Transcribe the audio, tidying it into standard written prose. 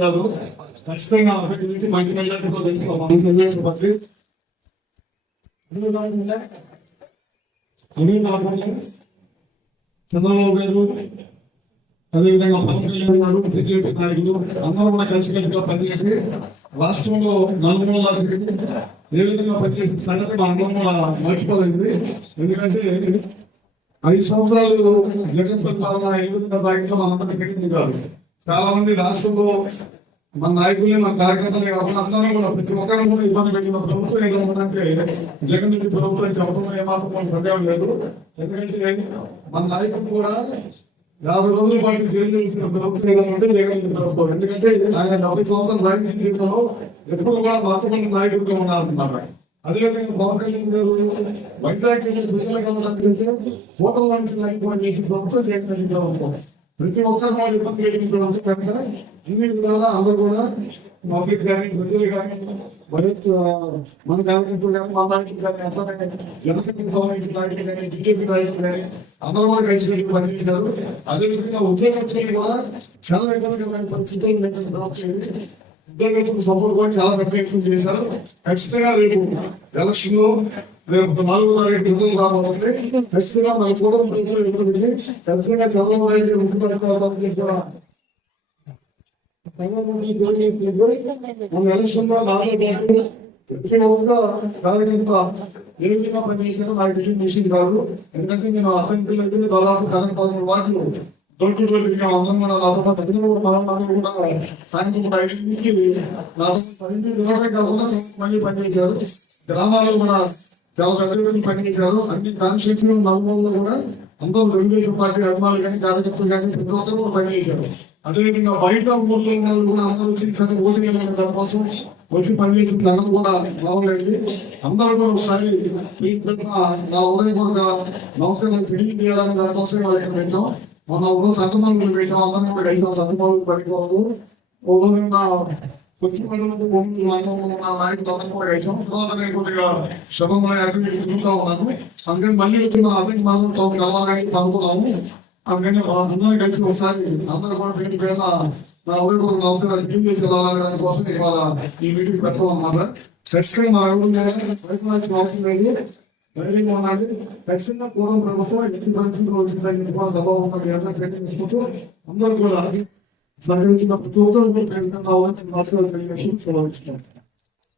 కాదు ఖచ్చితంగా మంచి మెజార్టీతో తెలుసుకోవాలి. చంద్రబాబు గారు అదేవిధంగా పవన్ కళ్యాణ్ గారు బీజేపీ నాయకులు అందరూ కూడా కలిసికట్టుగా పనిచేసి రాష్ట్రంలో నలుమూలలా ఏ విధంగా పనిచేసిన సంగతి మా అందరం కూడా మర్చిపోలేదు. ఎందుకంటే 5 సంవత్సరాలు జగన్ పరిపాలన ఏ విధంగా సాగిందో మనందరికీ తెలియదు కాదు. చాలా మంది రాష్ట్రంలో మన నాయకుల్ని మన కార్యకర్తలే కాకుండా అందరం కూడా ప్రతి ఒక్కరిని కూడా ఇబ్బంది పెట్టిన ప్రభుత్వం ఏదో ఉందంటే జగన్ రెడ్డి ప్రభుత్వం చెప్పడంలో ఏమాత్రం సందేహం లేదు. ఎందుకంటే మన నాయకులు కూడా 50 రోజుల పాటు జైలు చేసిన ప్రభుత్వం ఏదంటే జగన్ రెడ్డి ప్రభుత్వం. ఎందుకంటే ఆయన 70 సంవత్సరాల రాజకీయ జీవితంలో ఎప్పుడు కూడా మార్చబడిన నాయకుడిగా ఉన్నారన్నమాట. అదేవిధంగా పవన్ కళ్యాణ్ గారు వైజాగ్ ప్రజలుగా ఉన్నందుకంటే ఓటర్ వాణిజ్యం కూడా చేసిన ప్రభుత్వం జగన్ రెడ్డి ప్రభుత్వం. ప్రతి ఒక్కరు వాళ్ళు ఇబ్బంది పెట్టిన ప్రభుత్వం కనుక అన్ని విధాలా అందరూ కూడా పబ్లిక్ కానీ ప్రజలు కానీ మన కార్యకర్తలు కానీ మన నాయకులు కానీ అట్లానే జనశక్తికి సంబంధించిన నాయకులు కానీ బీజేపీ నాయకులు కానీ అందరూ కూడా కలిసి పనిచేశారు. అదేవిధంగా ఉద్యోగస్తులు కూడా చాలా ఇబ్బందికరమైన పరిస్థితులు ప్రభుత్వం ఉద్యోగస్తులకు సపోర్ట్ కూడా చాలా పెద్ద ఎత్తున చేశారు. ఖచ్చితంగా రేపు ఎలక్షన్ లో రేపు 4వ తారీఖు రిజల్ట్ రాబోతుంది. ఖచ్చితంగా మన కూడా ఖచ్చితంగా చంద్రబాబు నాయుడు ముఖ్యమంత్రి మన ఎలక్షన్ లో వ్యక్తిగతంగా కార్యకర్త ఏ విధంగా పనిచేసినా నాకు తెలియని విషయం కాదు. ఎందుకంటే నేను అర్థం అయితే దాదాపు 13 వాటిలు దొరికి అందరం కూడా నాతో పాటు కూడా సాయంత్రం 5 నుంచి నాతో 10 దినమే కాకుండా మళ్ళీ పనిచేశారు. గ్రామాల్లో కూడా చాలా పెద్ద ఎత్తున పనిచేశారు. అన్ని కాన్స్టిట్యూన్సీ నలుమూలలో కూడా అందరూ తెలుగుదేశం పార్టీ అభిమానులు కానీ కార్యకర్తలు కానీ ప్రతి ఒక్కరు కూడా పనిచేశారు. అదేవిధంగా బయట ఊళ్ళో ఉన్న కూడా అందరూ వచ్చి ఓటు వేయాలనే దానికోసం వచ్చి పనిచేసిన జనం కూడా బాగుండేది. అందరూ కూడా ఒకసారి నా ఉదయపూర్వక నమస్కారం తెలియజేయాలనే దానికోసం వాళ్ళు ఇక్కడ పెట్టాం. మొన్న ఊళ్ళో సంతమాలు పెట్టాం. అందరం కూడా కలిసి సంతమాలు పడిపోవద్దు. ఉదయంగా నాయకులు అందరం కూడా కలిసాం. తర్వాత నేను కొద్దిగా శుభంగా యాక్టివిటీ తిరుగుతూ ఉన్నాను. అందుకని మళ్ళీ వచ్చిన అతనికి మనం కలవాలని అనుకున్నాము. అందుకని అందరం కలిసి ఒకసారి అందరూ కూడా పేరు పేరున నా ఉదయపూర్వక నమస్కారాలు తెలియజేసి వెళ్ళాలనే దానికోసం ఇవాళ ఈ మీటింగ్ పెడతాం అన్నమాట. ఖచ్చితంగా మా అవసరం లేదు, ధైర్యంగా ఉన్నాడు. ఖచ్చితంగా పూర్వం ప్రభుత్వం ఎన్ని పరిస్థితులు వచ్చిందని కూడా సభావంతంగా ప్రయత్నించుకుంటూ అందరూ కూడా సహకరించిన ప్రతి ఒక్కరు కూడా నమస్కారాలు తెలియజేసి సెలవు ఇస్తున్నాం.